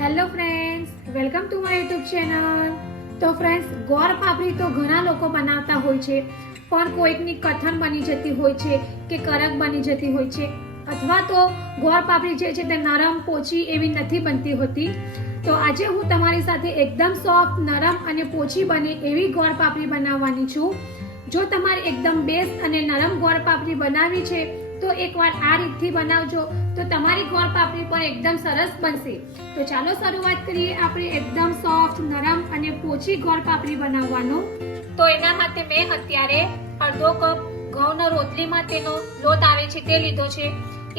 Hello friends, welcome to my YouTube channel. તો friends, ગોળ પાપડી તો ઘણા લોકો બનાવતા હોય છે, પણ કોઈકની કઠણ બની જતી હોય છે કે કડક બની જતી હોય છે, અથવા તો ગોળ પાપડી જે છે તે નરમ પોચી એવી નથી બનતી હોતી. તો આજે હું તમારી સાથે એકદમ સોફ્ટ, નરમ અને પોચી બને એવી ગોળ પાપડી બનાવવાની છું. જો તમારે એકદમ બેસ્ટ અને નરમ ગોળ પાપડી બનાવવી છે તો એકવાર આ રીતથી બનાવજો તો તમારી ગોળ પાપડી પણ એકદમ સરસ બનશે. તો ચાલો શરૂઆત કરીએ આપણે એકદમ સોફ્ટ, નરમ અને પોચી ગોળ પાપડી બનાવવાનો. તો એના માટે મેં અત્યારે અડધો કપ ઘઉંનો રોટલી માટેનો લોટ આવે છે તે લીધો છે.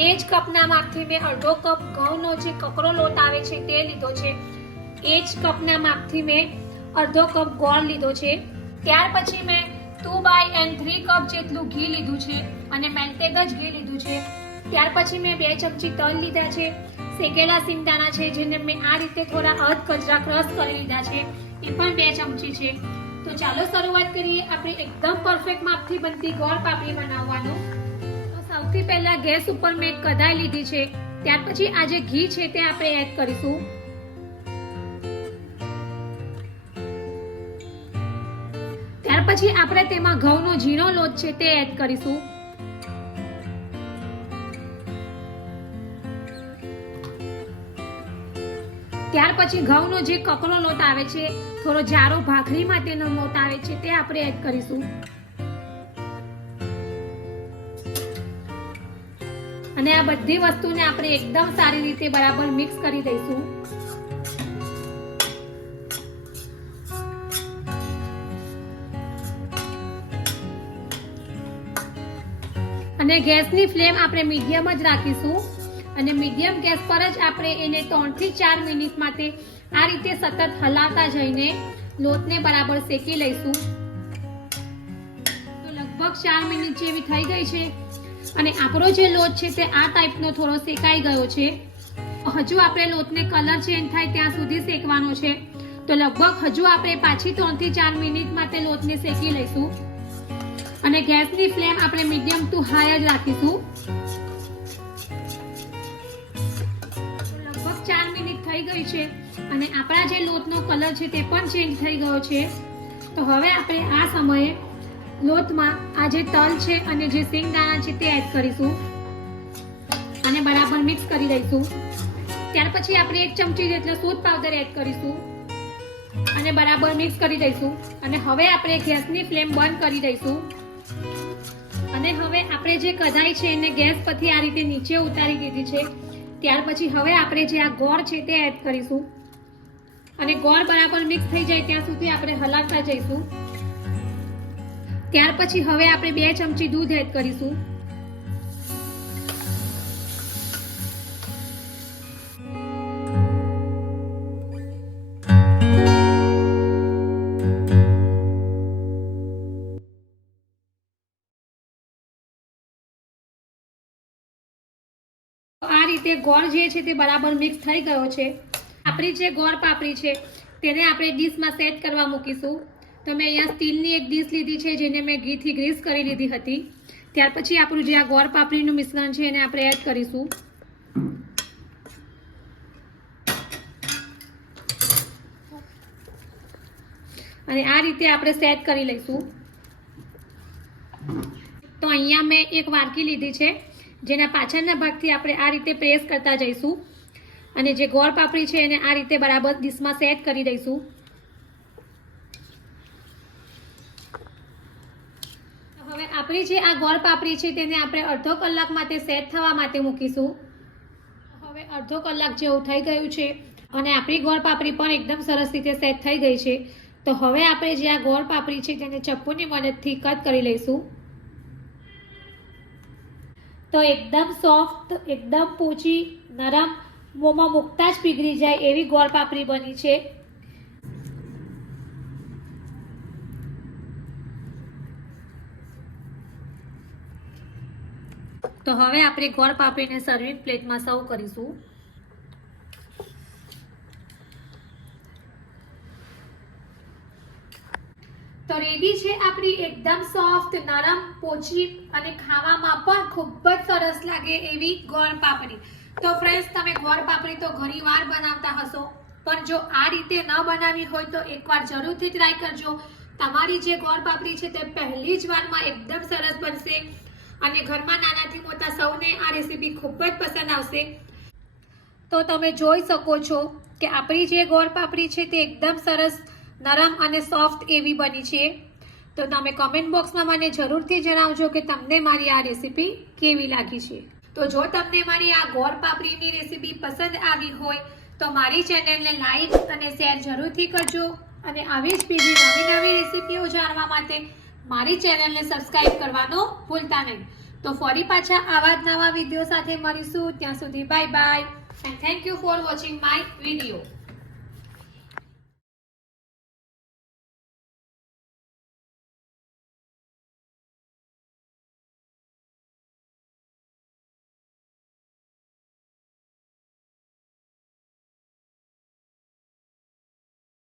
એ જ કપના માપથી મેં અડધો કપ ઘઉંનો જે કકરો લોટ આવે છે તે લીધો છે. એ જ કપના માપથી મેં અડધો કપ ગોળ લીધો છે. ત્યાર પછી મેં 2/3 કપ જેટલું ઘી લીધું છે અને મેલ્ટેડ જ ઘી લીધું છે. ત્યાર પછી મેં 2 ચમચી તલ લીધા છે. શેકેલા સિંગદાણા છે જેને મેં આ રીતે થોડા અધ કચરા ક્રશ કરી લીધા છે, એ પણ 2 ચમચી છે. તો ચાલો શરૂઆત કરીએ આપણે એકદમ પરફેક્ટ માપથી બનતી ગોળ પાપડી બનાવવાનું. તો સૌથી પહેલા ગેસ ઉપર મેં કઢાઈ લીધી છે. ત્યાર પછી આ જે ઘી છે તે આપણે એડ કરીશું. ત્યાર પછી આપણે તેમાં ઘઉંનો ઝીણો લોટ છે તે એડ કરીશું. ત્યાર પછી ઘઉંનો જે કકરો લોટ આવે છે, થોડો જાડો ભાખરી માટેનો લોટ આવે છે તે આપણે એડ કરીશું. અને આ બધી વસ્તુને આપણે એકદમ સારી રીતે બરાબર મિક્સ કરી દઈશું. અને ગેસની ફ્લેમ આપણે મીડિયમ જ રાખીશું અને મીડિયમ ગેસ પર જ આપણે એને 3 થી 4 મિનિટ માટે આ રીતે સતત હલાવતા જઈને લોટને બરાબર શેકી લઈશું. તો લગભગ 4 મિનિટ જેવી થઈ ગઈ છે અને આપણો જે લોટ છે તે આ ટાઈપનો થોડો શેકાઈ ગયો છે. હજુ આપણે લોટને કલર ચેન્જ થાય ત્યાં સુધી શેકવાનો છે. તો લગભગ હજુ આપણે પાછી 3 થી 4 મિનિટ માટે લોટને શેકી લઈશું અને ગેસની ફ્લેમ આપણે મીડિયમ ટુ હાઈ જ રાખીશું. લગભગ 4 મિનિટ થઈ ગઈ છે અને આપણા જે લોટનો કલર છે તે પણ ચેન્જ થઈ ગયો છે. તો હવે આપણે આ સમયે લોટમાં આ જે તલ છે અને જે સિંગદાણા છે તે એડ કરીશું અને બરાબર મિક્સ કરી દઈશું. ત્યાર પછી આપણે 1 ચમચી જેટલો સૂટ પાવડર એડ કરીશું અને બરાબર મિક્સ કરી દઈશું. અને હવે આપણે ગેસની ફ્લેમ બંધ કરી દઈશું અને હવે આપણે જે કઢાઈ છે એને ગેસ પરથી આ રીતે નીચે ઉતારી દીધી છે. ત્યાર પછી હવે આપણે જે આ ગોળ છે તે એડ કરીશું અને ગોળ બરાબર મિક્સ થઈ જાય ત્યાં સુધી આપણે હલાવતા જઈશું. ત્યાર પછી હવે આપણે 2 ચમચી દૂધ એડ કરીશું. આ રીતે ગોળ જે છે તે બરાબર મિક્સ થઈ ગયો છે. આપણી જે ગોળ પાપડી છે તેને આપણે ડીશમાં સેટ કરવા મૂકીશું. તો મેં અહીંયા સ્ટીલની એક ડીશ લીધી છે જેને મેં ઘીથી ગ્રીસ કરી લીધી હતી. ત્યાર પછી આપણું જે આ ગોળ પાપડીનું મિશ્રણ છે એને આપણે એડ કરીશું. અને આ રીતે આપણે સેટ કરી લઈશું. તો અહીંયા મેં એક વાડકી લીધી છે જેના પાછળના ભાગથી આપણે આ રીતે પ્રેસ કરતા જઈશું અને જે ગોળ પાપડી છે એને આ રીતે બરાબર ડીશમાં સેટ કરી દઈશું. હવે આપણી જે આ ગોળ પાપડી છે તેને આપણે અડધો કલાક માટે સેટ થવા માટે મૂકીશું. હવે અડધો કલાક જેવું થઈ ગયું છે અને આપણી ગોળ પાપડી પણ એકદમ સરસ રીતે સેટ થઈ ગઈ છે. તો હવે આપણે જે આ ગોળ પાપડી છે તેને ચપ્પુની મદદથી કટ કરી લઈશું. તો એકદમ સોફ્ટ, એકદમ પોચી, નરમ, મોંમાં મૂકતા જ પીગળી જાય એવી ગોળ પાપડી બની છે. તો હવે આપણે ગોળ પાપડીને સર્વિંગ પ્લેટમાં સર્વ કરીશું. તો રેડી છે આપણી એકદમ સોફ્ટ, નરમ, પોચી અને ખાવામાં પણ ખૂબ જ સરસ લાગે એવી ગોળ પાપડી. તો ફ્રેન્ડ્સ, તમે ગોળ પાપડી તો ઘણી વાર બનાવતા હશો, પણ જો આ રીતે ન બનાવી હોય તો એકવાર જરૂરથી ટ્રાય કરજો. તમારી જે ગોળ પાપડી છે તે પહેલી જ વારમાં એકદમ સરસ બનશે અને ઘરમાં નાનાથી મોટા સૌને આ રેસીપી ખૂબ જ પસંદ આવશે. તો તમે જોઈ શકો છો કે આપણી જે ગોળ પાપડી છે તે એકદમ સરસ નરમ અને સોફ્ટ એવી બની છે. તો તમે કમેન્ટ બોક્સમાં મને જરૂરથી જણાવજો કે તમને મારી આ રેસીપી કેવી લાગી છે. તો જો તમને મારી આ ગોળ પાપડીની રેસીપી પસંદ આવી હોય તો મારી ચેનલને લાઈક અને શેર જરૂરથી કરજો અને આવી જ બીજી નવી રેસીપીઓ જાણવા માટે મારી ચેનલને સબસ્ક્રાઇબ કરવાનો ભૂલતા નહીં. તો ફરી પાછા આવા જ નવા વિડીયો સાથે મળીશું. ત્યાં સુધી bye bye and thank you for watching my video.